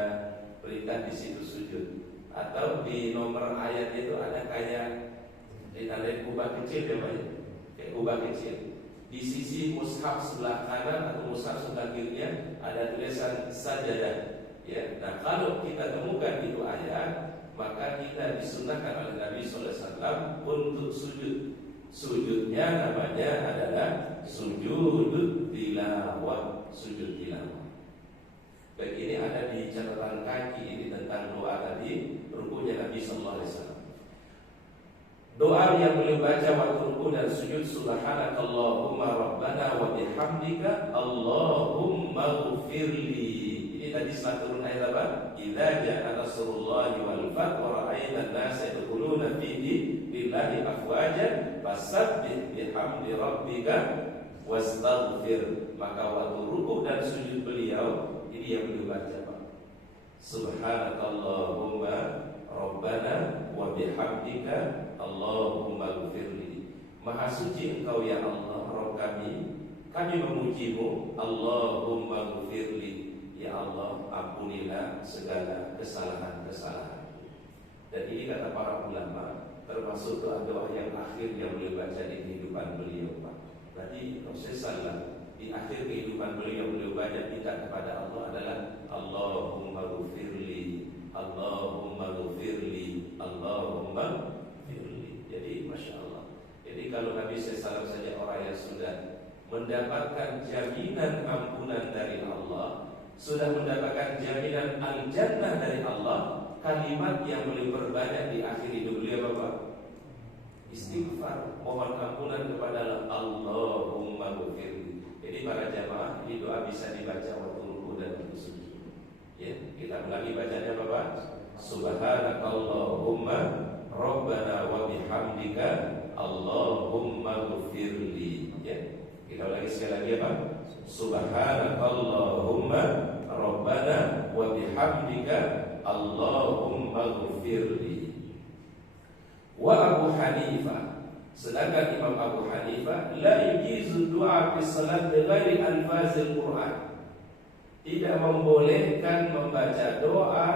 perintah di situ sujud. Atau di nomor ayat itu ada kayak ditandai kubah kecil, ya Pak, kayak kubah kecil. Di sisi mushaf sebelah kanan atau mushaf sebelah kirinya ada tulisan sajadah. Ya, nah kalau kita temukan itu ayat, maka kita disunahkan oleh Nabi SAW untuk sujud. Sujudnya namanya adalah sujud tilawah, sujud tilawah. Baik, ini ada di catatan kaki ini tentang doa tadi, rukunya Nabi sallallahu alaihi wasallam. Doa yang beliau baca waktu ruku dan sujud, subhanakallahumma rabbana wa bihamdika allahumma ighfirli. Ini tadi setelah turun ayat apa? Idza ja'a nasrullahi wal fath wa ra'aita an-nasa yadkhuluna fi dinillahi afwajan fasabbih bihamdi rabbika wastaghfir. Maka waktu rukuk dan sujud beliau ini yang beliau baca, Pak. Subhanakallahumma rabbana wa bihamdika allahumma ighfirli. Maha suci Engkau ya Allah Rabb kami memujimu. Allahumma ighfirli, ya Allah ampunilah segala kesalahan-kesalahan. Dan ini kata para ulama termasuk doa yang akhir yang beliau baca di kehidupan beliau, Pak. Berarti Rasulullah di akhir kehidupan beliau baca minta kepada Allah adalah Allahumma ghfirli, Allahumma ghfirli, Allahumma ghfirli. Jadi Masya Allah. Jadi kalau Nabi SAW saja orang yang sudah mendapatkan jaminan ampunan dari Allah, sudah mendapatkan jaminan al-jannah dari Allah, kalimat yang beliau perbanyak di akhir hidup beliau apa? Istighfar, mohon ampunan kepada Allahumma ghfirli. Jadi para jamaah, ini doa bisa dibaca waktu ruku dan waktu sujud. Ya, kita ulangi bacanya Bapak. Subhanakallahumma Rabbana wa bihamdika Allahumma ghfirli. Ya. Kita ulangi sekali lagi apa? Subhanakallahumma Rabbana wa bihamdika Allahumma ghfirli. Wa Abu Hanifah, sedangkan Imam Abu Hanifah la yujizu du'a fi salat bighairi alfazil Quran, tidak membolehkan membaca doa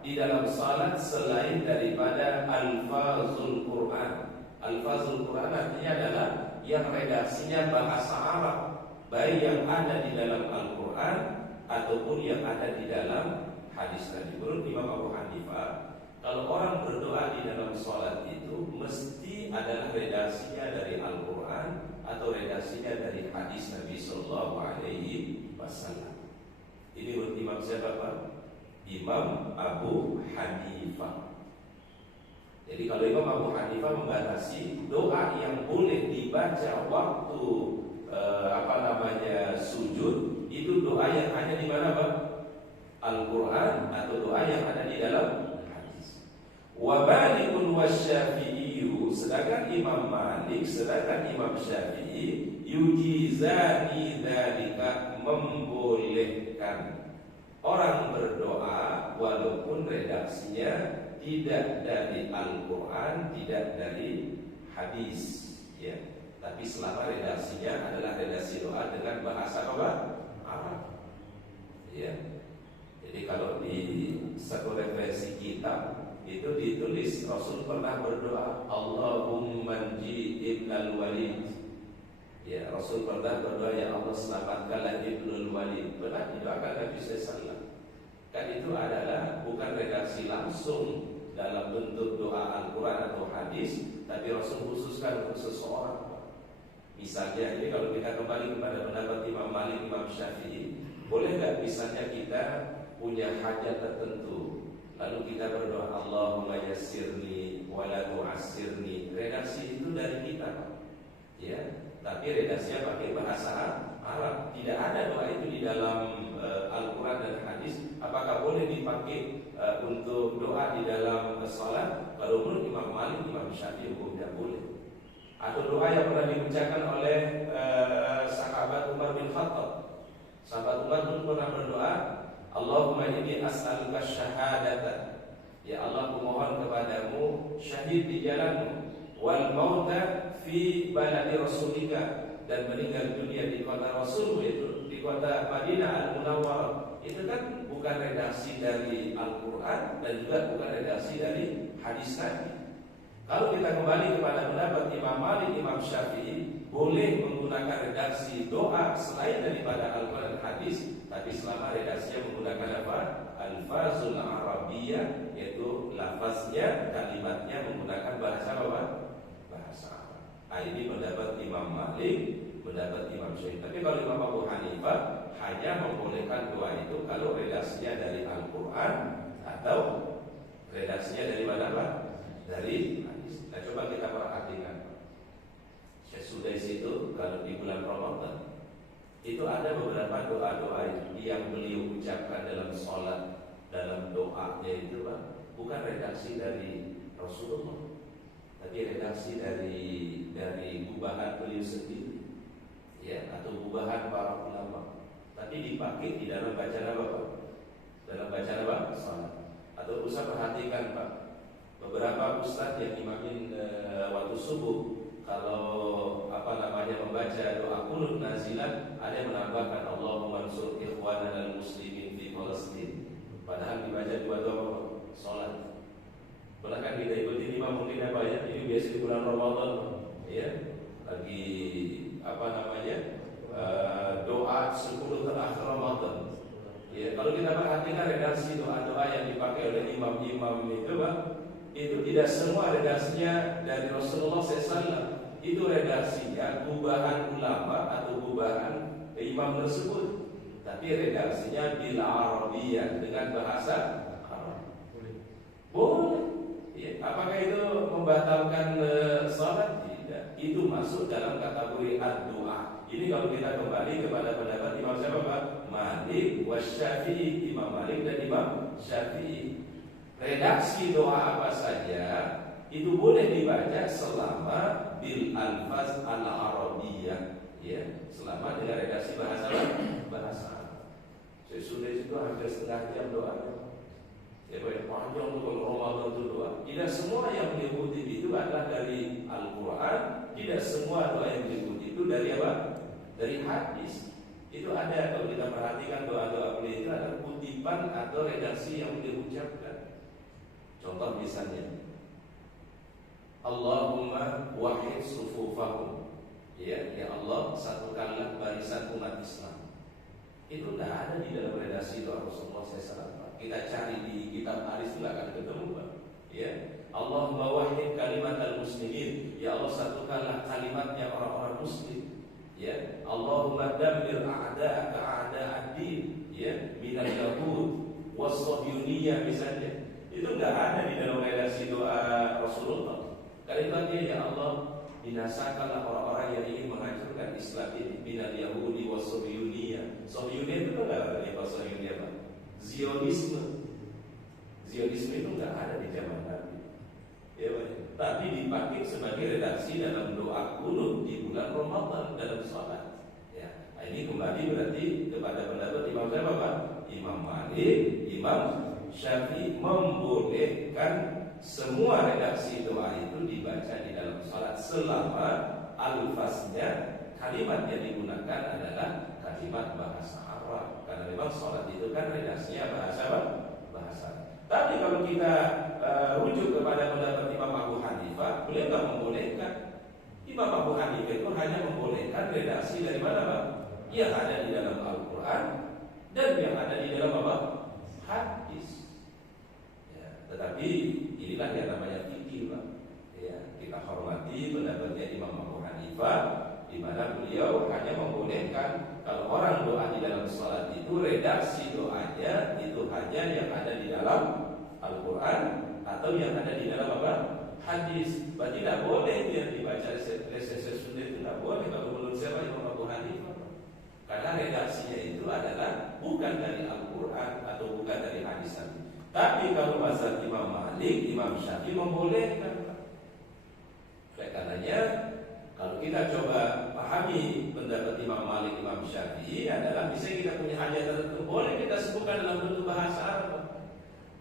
di dalam salat selain daripada alfazul Quran. Alfazul Quran artinya adalah yang redaksinya bahasa Arab, baik yang ada di dalam Al-Quran ataupun yang ada di dalam hadis tadi. Menurut Imam Abu Hanifah, kalau orang berdoa di dalam salat itu mesti adalah redaksinya dari Al-Quran atau redaksinya dari hadis Nabi Sallallahu Alaihi Wasallam. Ini menurut Imam siapa Pak? Imam Abu Hanifah. Jadi kalau Imam Abu Hanifah membatasi doa yang boleh dibaca waktu sujud, itu doa yang ada di mana Pak? Al-Quran atau doa yang ada di dalam hadis. Wa Malikun wasyafi'iyyu, sedangkan Imam Malik, sedangkan Imam Syafi'i yujizani dzalika, membolehkan orang berdoa walaupun redaksinya tidak dari Al-Quran, tidak dari hadis, ya. Tapi selama redaksinya adalah redaksi doa dengan bahasa apa? Arab, ya. Jadi kalau di satu referensi kitab itu ditulis Rasul pernah berdoa Allahumma nji ibnal Walid. Ya, Rasul pernah berdoa, ya Allah selamatkanlah ibnul Walid. Pernah didoakan Nabi SAW. Kan itu adalah bukan redaksi langsung dalam bentuk doa Al-Quran atau hadis, tapi Rasul khususkan untuk seseorang. Misalnya ini kalau kita kembali kepada pendapat Imam Malik, Imam Syafi'i, boleh nggak misalnya kita punya hajat tertentu, lalu kita berdoa Allahumma yassirni wa la tu'assirni. Redaksi itu dari kita, ya. Tapi redaksinya pakai bahasa Arab. Tidak ada doa itu di dalam Al-Quran dan hadis. Apakah boleh dipakai untuk doa di dalam salat? Kalau menurut Imam Malik, Imam Syafi'i hukum tidak boleh. Atau doa yang pernah dibacakan oleh sahabat Umar bin Khattab. Sahabat Umar pun pernah berdoa Allahumma inni as'aluka syahadatan, ya Allah aku mohon kepadamu syahid di jalanmu, wal mauta fi baladi rasulika, dan meninggal dunia di kota Rasulmu, itu di kota Madinah Al-Munawwarah. Itu kan bukan redaksi dari Al-Quran dan juga bukan redaksi dari hadis tadi. Kalau kita kembali kepada pendapat Imam Malik, Imam Syafi'i, boleh menggunakan redaksi doa selain daripada Al-Quran dan hadis, tapi selama redaksinya menggunakan apa? Al-Fazul Arabiyyah, yaitu lafaznya, kalimatnya menggunakan bahasa apa? Bahasa Arab. Ini pendapat Imam Malik, pendapat Imam Syafi'i. Tapi kalau Imam Abu Hanifah hanya membolehkan doa itu kalau redaksinya dari Al-Quran atau redaksinya dari mana Pak? Dari hadis. Nah coba kita perhatikan sesudah itu kalau di bulan Ramadan itu ada beberapa doa-doa yang beliau ucapkan dalam sholat, dalam doanya itu Pak, bukan redaksi dari Rasulullah, tapi redaksi dari gubahan beliau sendiri, ya, atau gubahan para ulama. Tapi dipakai di dalam bacaan apa Pak? Dalam bacaan apa? Salat. Atau usah perhatikan Pak, beberapa ustaz yang imamin waktu subuh kalau membaca doa qunut nazilan, ada yang menambahkan Allahumma ansur ikhwanana al-muslimin fi Palestin. Padahal dibaca dua doa salat. Bahkan kita ikuti imam mungkin apa ya? Ini biasa di bulan Ramadan, ya. Lagi doa 10 terakhir Ramadan. Ya, kalau kita perhatikan redaksi doa-doa yang dipakai oleh imam-imam itu, Pak, itu tidak semua redaksinya dari Rasulullah SAW. Itu redaksinya gubahan ulama atau gubahan imam tersebut. Tapi redaksinya bil Arabiyyah, dengan bahasa Arab. Boleh. Ya, apakah itu membatalkan salat? Tidak. Itu masuk dalam kategori ad-doa. Ini kalau kita kembali kepada pendapat Imam siapa Pak? Malik wasyafi'i, Imam Malik dan Imam Syafi'i. Redaksi doa apa saja itu boleh dibaca selama bil alfaz al arabiyah, ya, selama dengan redaksi bahasa Arab. Sesudah itu hampir setengah jam doa. Ya, panjang tuh kalau Ramadan itu doa. Tidak semua yang dikutip itu adalah dari Al-Quran. Tidak semua doa yang dikutip itu dari apa? Dari hadis. Itu ada, kalau kita perhatikan doa-doa beliau itu ada kutipan atau redaksi yang beliau ucapkan. Contoh misalnya, Allahumma wahid sufufahum. Ya Allah, satukanlah barisan umat Islam. Itu tidak ada di dalam redaksi doa Rasulullah SAW. Kita cari di kitab hadis itu akan ketemu, Pak. Ya, Allahumma wahid kalimatal muslimin. Ya Allah, satukanlah kalimatnya orang-orang muslim. Ya, Allahumma dammir a'da'aka a'da'ad-din. Ya, minal yahud was-sahyuniyah misalnya. Itu enggak ada di dalam redaksi doa Rasulullah. Kalimatnya, ya Allah, binasakanlah orang-orang yang ingin menghancurkan Islam ini, minal yahudi was-sahyuniyah. Sahyuniyah itu enggak ada di bahasa Sahyuniyah, Pak. Zionisme itu nggak ada di zaman Nabi, ya, tapi dipakai sebagai redaksi dalam doa kunut di bulan Ramadan dalam sholat. Ya, ini kembali berarti kepada pendapat Imam siapa, Pak? Imam Malik, Imam Syafi'i membolehkan semua redaksi doa itu dibaca di dalam sholat selama alfaznya, kalimat yang digunakan adalah kalimat bahasa Arab. Karena memang sholat itu kan redaksinya bahasa bahasa. Tapi kalau kita rujuk kepada pendapat Imam Abu Hanifah, beliau tidak membolehkan. Imam Abu Hanifah itu hanya membolehkan redaksi dari mana, Pak? Yang ada di dalam Al-Quran dan yang ada di dalam apa? Hadis. Ya, tetapi inilah yang namanya fikih, Pak. Ya, kita hormati pendapatnya Imam Abu Hanifah, di mana beliau hanya membolehkan kalau orang doa di dalam sholat itu redaksi doanya itu hanya yang ada di dalam Al-Quran atau yang ada di dalam apa? Hadis. Berarti tidak boleh yang dibaca resensi Sunda itu tidak boleh kalau menurut siapa? Imam Abu Hanifah. Karena redaksinya itu adalah bukan dari Al-Quran atau bukan dari hadis. Tapi kalau mazhab Imam Malik, Imam Syafi'i membolehkan. Oleh karenanya kalau kita coba pahami pendapat Imam Malik, Imam Syafi'i adalah bisa kita punya hajat tertentu, boleh kita sebutkan dalam bentuk bahasa Arab.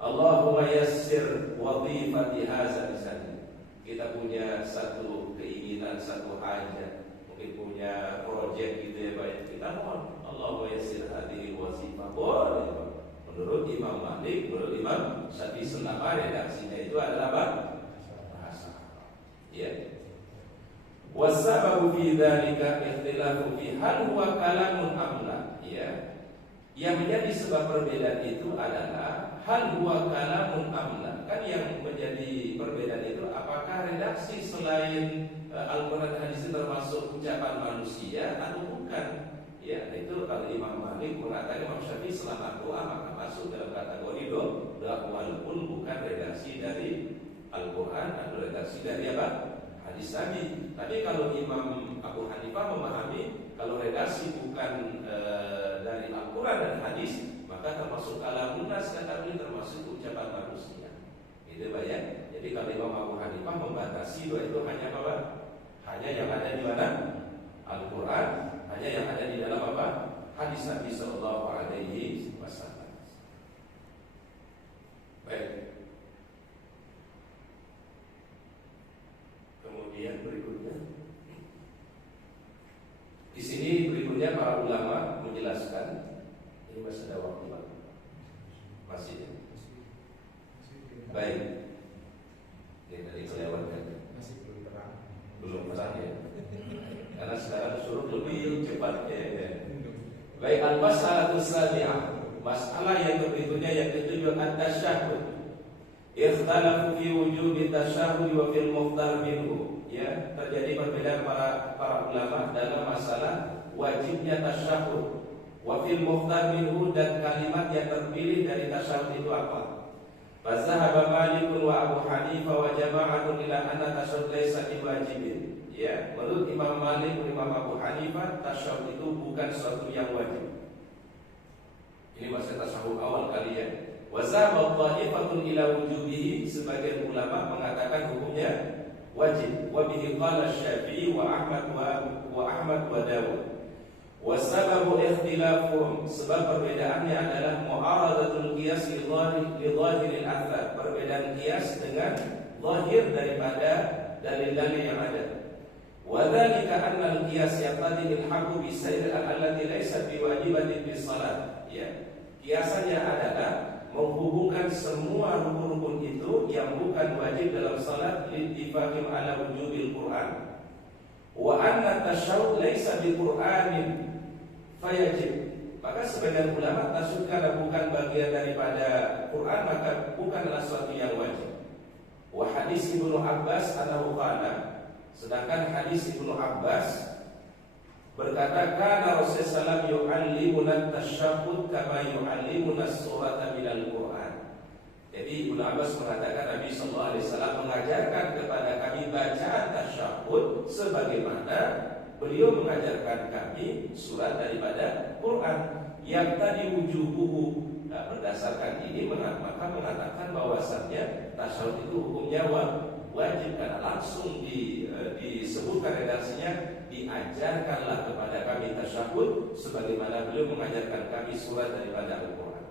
Allahumma yassir wadhifati hadza misalnya. Kita punya satu keinginan, satu hajat, mungkin punya proyek gitu ya, Pak. Kita mohon Allahumma yassir hadhihi wazifah. Boleh, Pak. Menurut Imam Malik, menurut Imam Syafi'i selama redaksinya itu adalah apa? Bahasa Arab. Ya. Wasababu fi dzalika ikhtilafu fi hal huwa kalamun am la, ya. Yang menjadi sebab perbedaan itu adalah hal huwa kalamun am la. Kan yang menjadi perbedaan itu apakah redaksi selain Al-Qur'an dan hadis termasuk ucapan manusia atau bukan? Ya, itu kalau Imam Malik mengatakan Imam Syafi'i selama doa maka masuk dalam kategori doa walaupun bukan redaksi dari Al-Qur'an atau redaksi dari apa? Hadis Nabi. Tapi kalau Imam Abu Hanifah memahami kalau redaksi bukan dari Al-Quran dan hadis, maka termasuk kalamun nas, kata beliau termasuk ucapan manusia. Gitu, Pak, ya. Jadi kalau Imam Abu Hanifah membatasi doa itu hanya apa? Hanya yang ada di mana? Al-Quran, hanya yang ada di dalam apa? Hadis Nabi Sallallahu Alaihi Wasallam. Baik. Kemudian berikutnya, di sini berikutnya para ulama menjelaskan, ini masih ada waktu, Pak? Masih ya? Baik. Ini tadi kelewatan. Masih belum terang. Belum terang ya. Karena sekarang suruh lebih cepat ya. Baik, al-mas'alatus sabi'ah. Masalah yang berikutnya yang ketujuh at-tasyahhud. Ikhtalafu fi wujubi tasyahhud wa fil mukhtar minhu. Ya, terjadi perbedaan para ulama dalam masalah wajibnya tasyahhud wa fil mukhtar minhu, dan kalimat yang terpilih dari tasyahhud itu apa. Fazahaba Malik wa Abu Hanifah wa jama'atun ila anna tasyahhud laysa biwajibin. Ya, menurut Imam Malik dan Imam Abu Hanifah tasyahhud itu bukan suatu yang wajib. Ini maksud tasyahhud awal kali ya. Wa zahaba dha'ifatun ila wujubihi, sebagian ulama mengatakan hukumnya wajib. Wa bihi qala Syafi'i wa Ahmad wa Dawud. Wa sababu ikhtilafuhum, sebab perbedaannya adalah mu'aradatul qiyas li dhahiril athar, perbedaan qiyas dengan zahir daripada dalil-dalil yang ada. Wa dzalika anna al-qiyas yaqtadi al-haqqu bi sayr allati laysat biwajibatin bis salat. Ya. Kiasannya adalah menghubungkan semua rukun-rukun itu yang bukan wajib dalam salat littifaqim ala wujubil Quran. Wa anna tasyahhud laysa bi Qur'anin fayajib. Maka sebagian ulama tasyahhud karena bukan bagian daripada Quran maka bukanlah suatu yang wajib. Wa hadis Ibnu Abbas annahu qala, sedangkan hadis Ibnu Abbas berkata, kana Rasulullah yu'allimuna tasyahhud kama yu'allimuna surata minal Qur'an. Jadi Ibnu Abbas mengatakan Nabi sallallahu alaihi wasallam mengajarkan kepada kami bacaan tasyahhud sebagaimana beliau mengajarkan kami surat daripada Quran. Yang tadi wujubuhu. Nah, berdasarkan ini maka mengatakan bahwasannya tasyahhud itu hukumnya wajib, karena langsung disebutkan redaksinya, diajarkanlah kepada kami tasyahhud sebagaimana beliau mengajarkan kami surat daripada Al-Quran.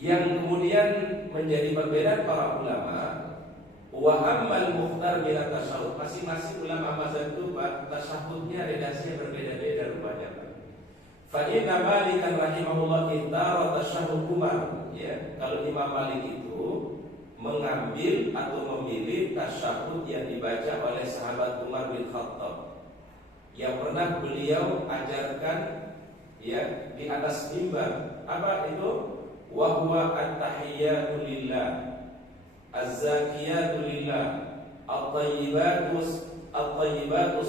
Yang kemudian menjadi perbedaan para ulama, wa ammal mukhtar bila tasyahhud, masing-masing ulama mazhab itu tasyahhudnya redaksinya berbeda-beda rupanya. Fa inna Malikan rahimahullah ihtara tasyahhud Umar. Ya, kalau Imam Malik itu mengambil atau memilih tasyahhud yang dibaca oleh sahabat Umar bin Khattab yang pernah beliau ajarkan ya di atas mimbar. Apa itu? Wa huwa at-tahiyyatu lillah, az-zakiyatu lillah, at-tayyibatus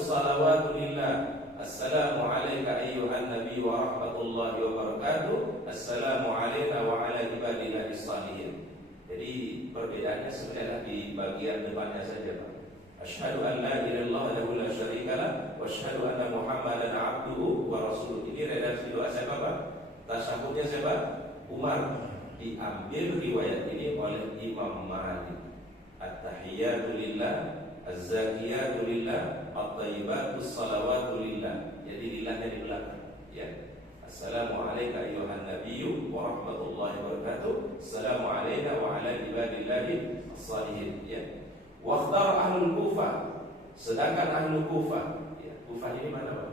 salawatu lillah. Assalamu alayka ayyuhan nabi wa rahmatullahi wa barakatuh. Assalamu alayna wa ala ibadillahis shalihin. Jadi perbedaannya sebenarnya di bagian depannya saja, Pak. Asyhadu an la ilaha illallah wa la syarika lah wa asyhadu anna Muhammadan abduhu wa rasuluh. Ini redaksi doa siapa, Pak? Tasyahudnya siapa? Umar. Diambil riwayat ini oleh Imam Malik. At-tahiyyatu lillah, az-zakiyatu lillah, at-tayyibatus salawatu lillah. Jadi lillahnya di belakang, ya. Assalamu alayka ayyuhan nabiyyu wa rahmatullahi wa barakatuh. Assalamu alayna wa ala ibadillahi as-salihin, ya. Wa ikhtara ahlul Kufah, sedangkan ahlul Kufah, ya. Kufah ini mana, Pak?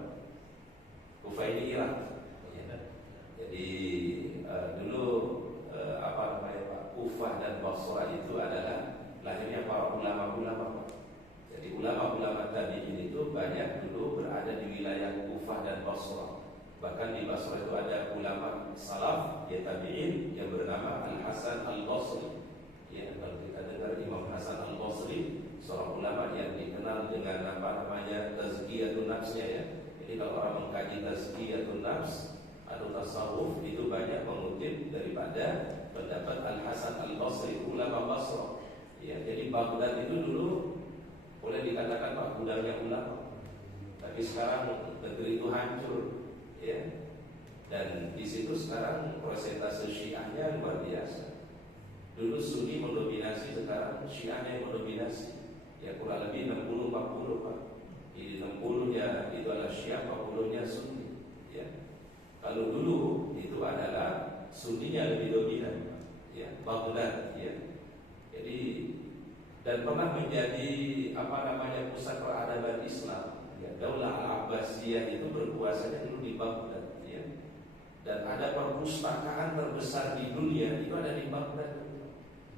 Kufah ini Irak, ya. Jadi dulu apa namanya, Pak? Kufah dan Basrah itu adalah lahirnya para ulama-ulama. Jadi ulama-ulama tabi'in itu banyak dulu berada di wilayah Kufah dan Basrah. Bahkan di Basrah itu ada ulama salaf ya tabi'in yang bernama Al-Hasan Al-Basri. Ya, kalau kita dengar Imam Hasan Al-Basri, seorang ulama yang dikenal dengan apa namanya tazkiyatun nafsnya, ya. Jadi kalau orang mengkaji tazkiyatun nafs atau tasawuf itu banyak mengutip daripada pendapat Al-Hasan Al-Basri, ulama Basrah. Ya, jadi Baghdad itu dulu boleh dikatakan Pak gudangnya ulama. Tapi sekarang negeri itu hancur, ya. Dan di situ sekarang persentase Syiahnya luar biasa. Dulu Sunni mendominasi, sekarang Syiahnya yang mendominasi. Ya kurang lebih 60-40, Pak. Di 60-nya itu adalah Syiah, 40-nya Sunni, ya. Kalau dulu itu adalah Sunninya lebih dominan, ya, Baghdad, ya. Jadi dan pernah menjadi apa namanya pusat peradaban Islam. Ya, Daulah Al-Abbasiyah itu berkuasanya dulu di Baghdad, ya. Dan ada perpustakaan terbesar di dunia itu ada di Baghdad.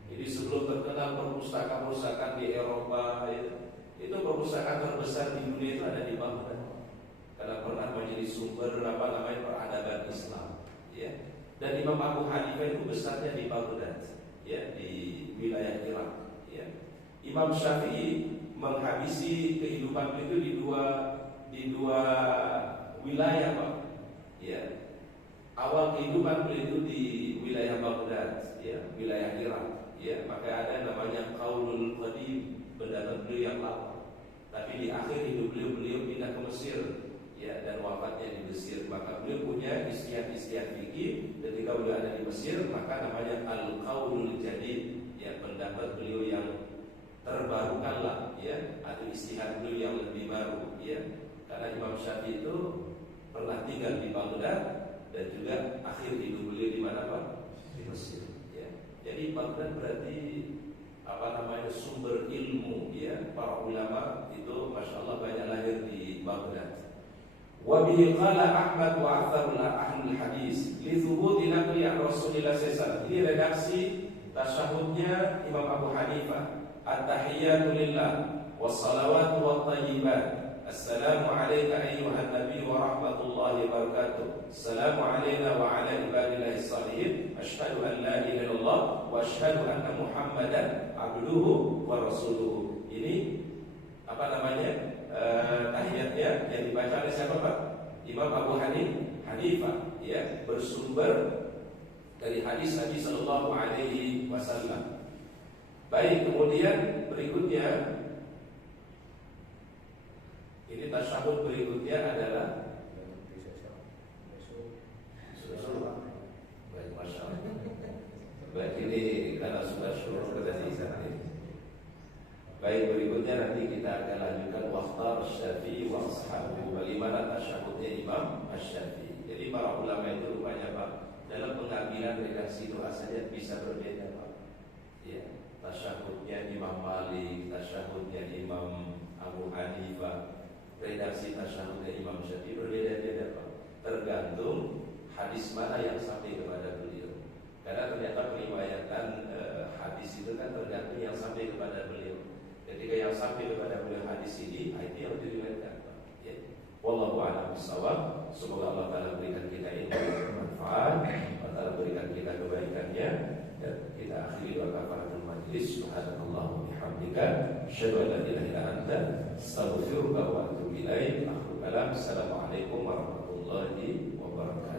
Jadi sebelum terkenal perpustakaan di Eropa, ya, itu perpustakaan terbesar di dunia itu ada di Baghdad. Karena pernah menjadi sumber apa namanya peradaban Islam, ya. Dan Imam Abu Hanifah itu besarnya di Baghdad, ya, di wilayah Irak, ya. Imam Syafi'i menghabisi kehidupan itu di dua wilayah, Pak. Ya. Awal kehidupan beliau itu di wilayah Baghdad, ya, wilayah Irak, ya. Maka ada namanya Qaulul Qadim, pendapat beliau yang lama. Tapi di akhir hidup beliau pindah ke Mesir. ya, dan wafatnya di Mesir. Maka beliau punya ijtihad fikih ketika beliau ada di Mesir, maka namanya al-qaulul jadid, ya, pendapat beliau yang terbarukan lah, ya, atau ijtihad beliau yang lebih baru, ya. Karena Imam Syafi'i itu pernah tinggal di Baghdad dan juga akhir hidup beliau di mana, Pak? Di Mesir, ya. Jadi Baghdad berarti sumber ilmu, ya, para ulama itu masya Allah banyak lahir di Baghdad. Wa bihi qala Ahmad wa aktharul ahlul hadis li thubuti naqli an Rasulillah sallallahu alaihi wasallam. Ini redaksi tasyahudnya Imam Abu Hanifah. At-tahiyyatu lillah wassalawatu wattayyibat. Assalamu alayka ayyuhan nabiy wa rahmatullahi wa barakatuh. Assalamu alayna wa ala ibadillahi shalihin. Asyhadu an la ilaha illallah wa asyhadu anna Muhammadan abduhu wa rasuluhu. Ini apa namanya? Tahiyatnya yang dibaca oleh siapa, Pak? Imam Abu Hanifah, ya, bersumber dari hadis Nabi sallallahu alaihi wasallam. Baik, kemudian berikutnya ini tasyahud berikutnya adalah baik, masya Allah. Baik, ini karena sudah syukur tadi. Baik, berikutnya nanti kita akan lanjutkan waqtar Syafi'i wa ashabuhu, bagaimana tasyahudnya Imam Asy-Syafi'i. Jadi para ulama itu rupanya, Pak, dalam pengambilan redaksi doa saja bisa berbeda, Pak. Ya, tasyahudnya Imam Malik, tasyahudnya Imam Abu Hanifah, redaksi tasyahudnya Imam Syafi'i berbeda-beda, Pak. Tergantung hadis mana yang sampai kepada beliau. Karena ternyata periwayatan hadis itu kan tergantung yang sampai kepada beliau. Ketika yang sampai kepada beliau hadis ini, itu yang diriwayatkan, Pak. Ya. Wallahu a'lam bishawab. Semoga Allah Taala berikan kita ilmu yang bermanfaat, Allah Taala berikan kita kebaikannya, dan kita akhiri doa kafaratul majlis. Subhanallah wa bihamdika, asyhadu an la ilaha illa anta, astaghfiruka wa atubu ilaik. Assalamualaikum warahmatullahi wabarakatuh.